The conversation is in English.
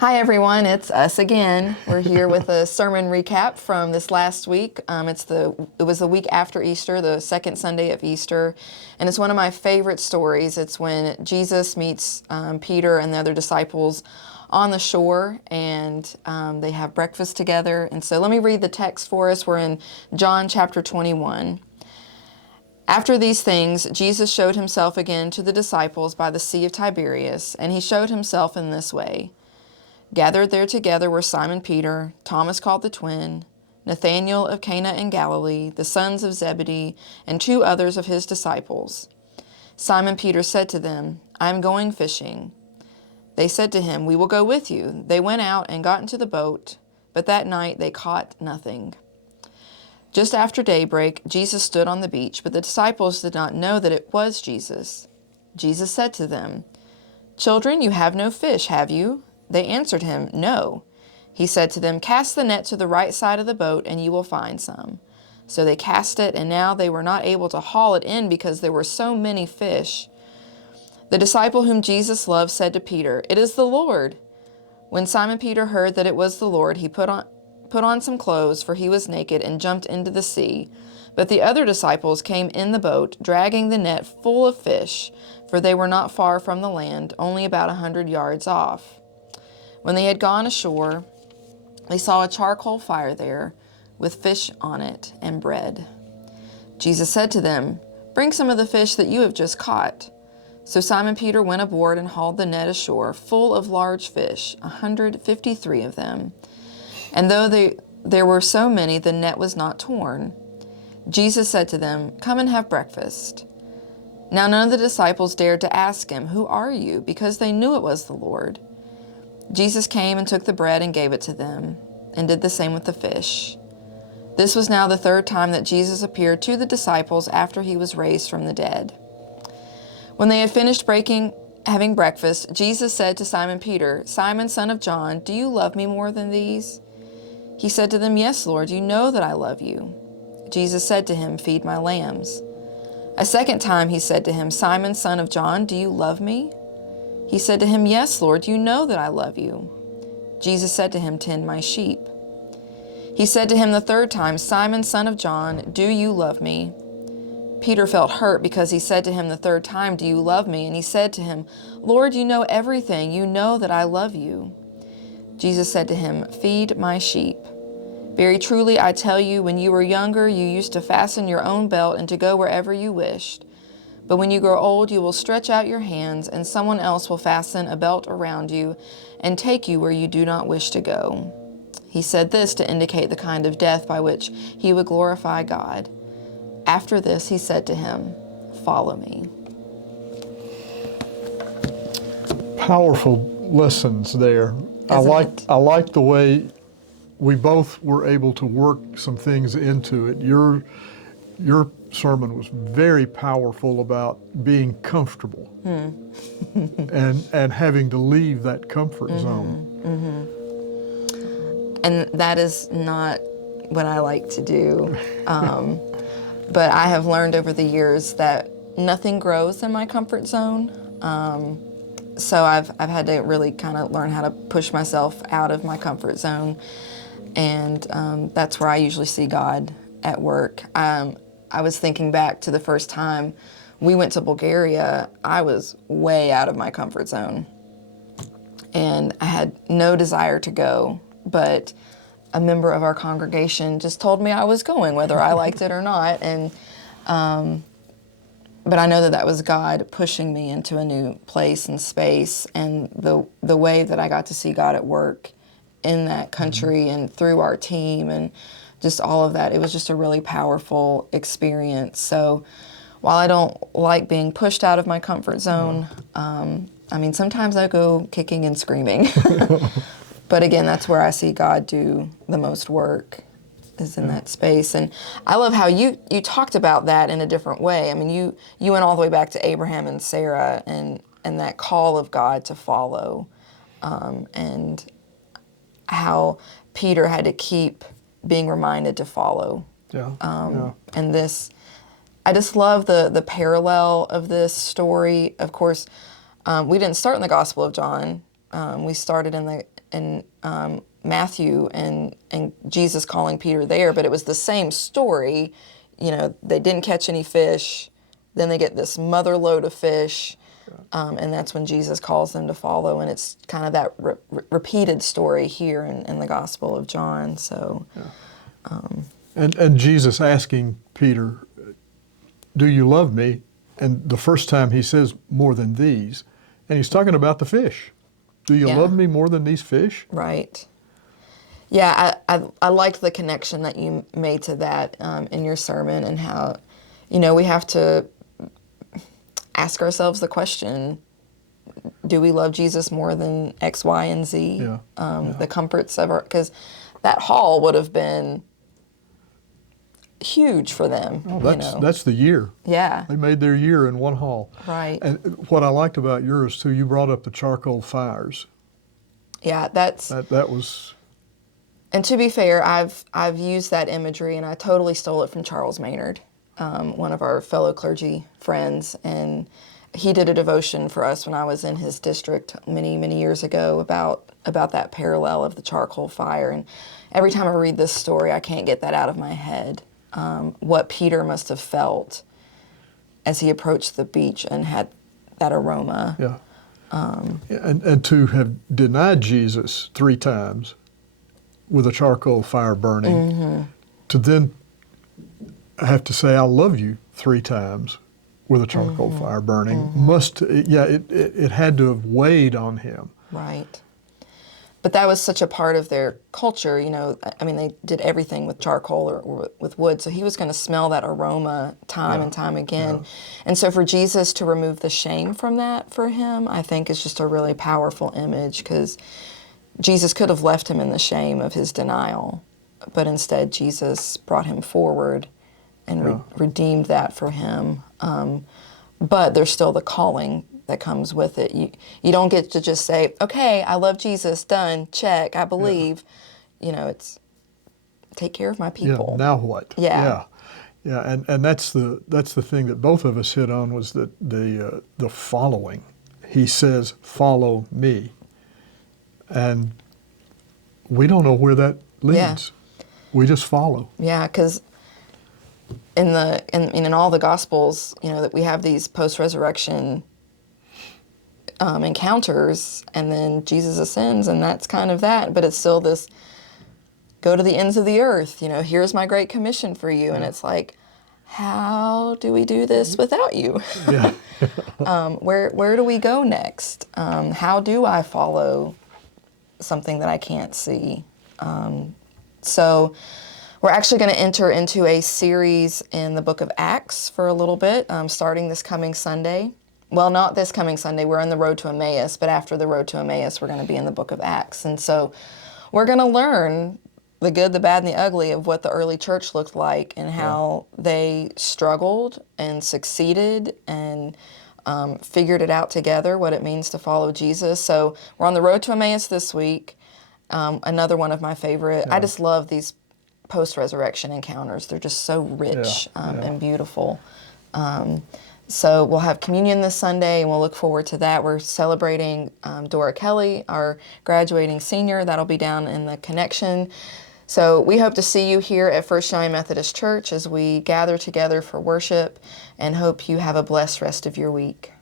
Hi everyone, it's us again. We're here with a sermon recap from this last week. It was the week after Easter, the second Sunday of Easter, and it's one of my favorite stories. It's when Jesus meets Peter and the other disciples on the shore, and they have breakfast together. And so let me read the text for us. We're in John chapter 21. After these things, Jesus showed himself again to the disciples by the Sea of Tiberias, and he showed himself in this way. Gathered there together were Simon Peter, Thomas called the twin, Nathanael of Cana in Galilee, the sons of Zebedee, and two others of his disciples. Simon Peter said to them, "I am going fishing." They said to him, "We will go with you." They went out and got into the boat, but that night they caught nothing. Just after daybreak, Jesus stood on the beach, but the disciples did not know that it was Jesus. Jesus said to them, "Children, you have no fish, have you?" They answered him, "No." He said to them, "Cast the net to the right side of the boat, and you will find some." So they cast it, and now they were not able to haul it in because there were so many fish. The disciple whom Jesus loved said to Peter, "It is the Lord." When Simon Peter heard that it was the Lord, he put on some clothes, for he was naked, and jumped into the sea. But the other disciples came in the boat, dragging the net full of fish, for they were not far from the land, only about 100 yards off. When they had gone ashore, they saw a charcoal fire there, with fish on it and bread. Jesus said to them, "Bring some of the fish that you have just caught." So Simon Peter went aboard and hauled the net ashore, full of large fish, 153 of them. And though there were so many, the net was not torn. Jesus said to them, "Come and have breakfast." Now none of the disciples dared to ask him, "Who are you?" because they knew it was the Lord. Jesus came and took the bread and gave it to them, and did the same with the fish. This was now the third time that Jesus appeared to the disciples after he was raised from the dead. When they had finished having breakfast, Jesus said to Simon Peter, "Simon, son of John, do you love me more than these?" He said to them, "Yes, Lord, you know that I love you." Jesus said to him, "Feed my lambs." A second time he said to him, "Simon, son of John, do you love me?" He said to him, "Yes, Lord, you know that I love you." Jesus said to him, "Tend my sheep." He said to him the third time, "Simon, son of John, do you love me?" Peter felt hurt because he said to him the third time, "Do you love me?" And he said to him, "Lord, you know everything. You know that I love you." Jesus said to him, "Feed my sheep. Very truly, I tell you, when you were younger, you used to fasten your own belt and to go wherever you wished. But when you grow old, you will stretch out your hands, and someone else will fasten a belt around you and take you where you do not wish to go." He said this to indicate the kind of death by which he would glorify God. After this, he said to him, "Follow me." Powerful lessons there. I like the way we both were able to work some things into it. Your sermon was very powerful about being comfortable and having to leave that comfort zone. And that is not what I like to do. But I have learned over the years that nothing grows in my comfort zone. So I've had to really kind of learn how to push myself out of my comfort zone. And that's where I usually see God at work. I was thinking back to the first time we went to Bulgaria. I was way out of my comfort zone. And I had no desire to go, but a member of our congregation just told me I was going, whether I liked it or not. And but I know that that was God pushing me into a new place and space, and the way that I got to see God at work in that country and through our team and just all of that. It was just a really powerful experience. So while I don't like being pushed out of my comfort zone, I mean, sometimes I go kicking and screaming. But again, that's where I see God do the most work, is in that space. And I love how you talked about that in a different way. I mean, you went all the way back to Abraham and Sarah and that call of God to follow, and how Peter had to keep being reminded to follow. And this, I just love the parallel of this story. Of course, we didn't start in the Gospel of John. We started in in Matthew and Jesus calling Peter there, but it was the same story. You know, they didn't catch any fish. Then they get this mother load of fish, and that's when Jesus calls them to follow. And it's kind of that repeated story here in the Gospel of John. So, and Jesus asking Peter, "Do you love me?" And the first time he says, "More than these," and he's talking about the fish. Do you love me more than these fish? Right. Yeah, I liked the connection that you made to that in your sermon, and how, you know, we have to ask ourselves the question, do we love Jesus more than X, Y, and Z? The comforts of our, because that haul would have been huge for them. Oh, that's the year. Yeah. They made their year in one haul. Right. And what I liked about yours too, you brought up the charcoal fires. Yeah, that was. And to be fair, I've used that imagery, and I totally stole it from Charles Maynard, one of our fellow clergy friends, and he did a devotion for us when I was in his district many years ago about that parallel of the charcoal fire. And every time I read this story, I can't get that out of my head. What Peter must have felt as he approached the beach and had that aroma. Yeah. And to have denied Jesus 3 times with a charcoal fire burning, to then have to say, "I love you" 3 times with a charcoal fire burning, it had to have weighed on him. Right. But that was such a part of their culture, you know. I mean, they did everything with charcoal or with wood, so he was going to smell that aroma time and time again. And so for Jesus to remove the shame from that for him, I think is just a really powerful image, because Jesus could have left him in the shame of his denial, but instead Jesus brought him forward and redeemed that for him. But there's still the calling that comes with it. You don't get to just say, "Okay, I love Jesus, done, check, I believe." You know, it's take care of my people. Yeah, now what? Yeah. And that's the thing that both of us hit on, was that the following. He says, "Follow me," and we don't know where that leads. We just follow. Yeah, because in all the Gospels, you know, that we have these post-resurrection encounters, and then Jesus ascends, and that's kind of that. But it's still this, go to the ends of the earth, you know, here's my great commission for you. And it's like, how do we do this without you? Yeah. Where do we go next? How do I follow something that I can't see? So we're actually going to enter into a series in the book of Acts for a little bit, starting this coming Sunday. Well, not this coming Sunday. We're on the road to Emmaus, but after the road to Emmaus, we're going to be in the book of Acts. And so we're going to learn the good, the bad, and the ugly of what the early church looked like, and how they struggled and succeeded and figured it out together, what it means to follow Jesus. So we're on the road to Emmaus this week. Another one of my favorite. I just love these post-resurrection encounters. They're just so rich and beautiful. So we'll have communion this Sunday, and we'll look forward to that. We're celebrating Dora Kelly, our graduating senior. That'll be down in the Connection. So we hope to see you here at First United Methodist Church as we gather together for worship, and hope you have a blessed rest of your week.